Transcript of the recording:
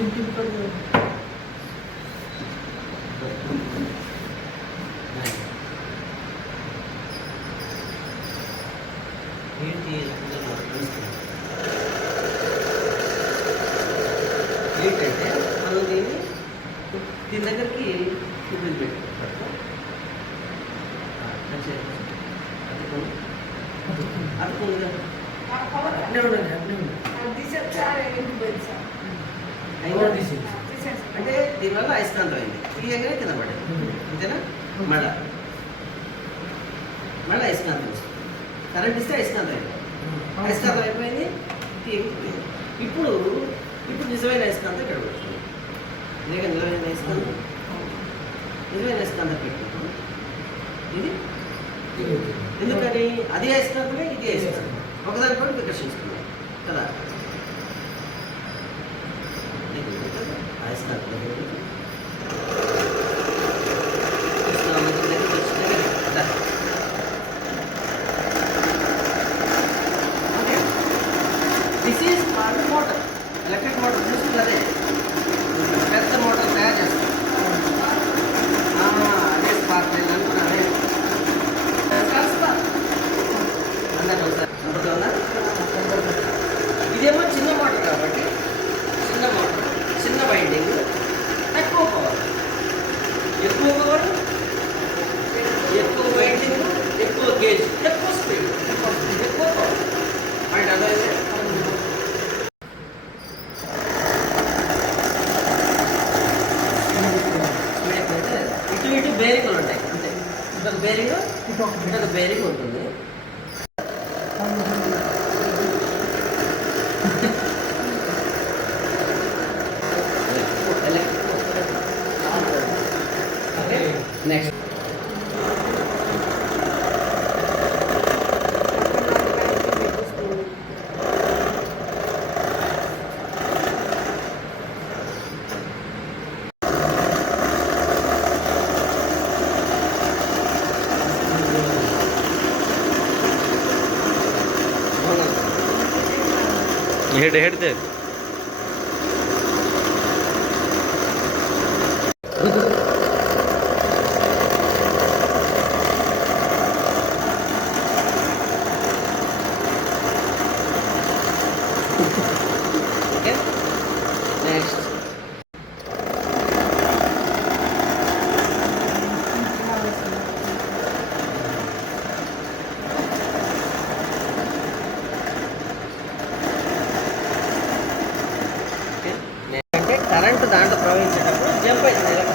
ఏంటి ఏంటంటే మనం దీని దగ్గరికి చూపించి పెట్టుకుంటాం. అటుకుంది అట్లే ఉండండి, అట్లే ఉండండి. అంటే దీనివల్ల అయస్కాంతం అయింది, తీయగానే కింద పడేది. అంతేనా? మళ్ళా అయస్కాంతం వస్తుంది. కరెంట్ ఇస్తే అయస్కాంతం అయిపోయింది. అయస్కాంతం అయిపోయింది, తీయకపోయింది. ఇప్పుడు నిజమైన అయస్కాంతం ఇక్కడ పెడుతుంది. ఇదే నిజమైన అయస్కాంతం. నిజమైన అయస్కాంతం పెట్టుకుంటాం. ఇది ఎందుకని అది అయస్కాంతమే, ఇది అయస్కాంతం ఒకదానితో వికర్షించుకున్నాం కదా. అయస్కాంతం this is motor, electric motor చూస్తుంది. అదే పెద్ద మోటార్ తయారు చేస్తాం. అదే స్పార్క్ అనుకున్నానే అందరూ ఒకసారి నమ్ముతుందా? ఇదేమో చిన్న మోటార్ కాబట్టి చిన్న మోటార్, చిన్న వైండింగ్, తక్కువ పవర్, ఎక్కువ పవర్, ఎక్కువ వైండింగ్, ఎక్కువ గేజ్, ఎక్కువ స్పీడ్, ఎక్కువ పవర్. పాయింట్ అదైతే ఇటు బేరింగ్లు ఉంటాయి. అంతే, ఇటొక బేరింగ్, ఇటొక బేరింగ్ ఉంటుంది. Next head they next current దాంట్లో ప్రవహించేటప్పుడు జంప్ అవుతుంది.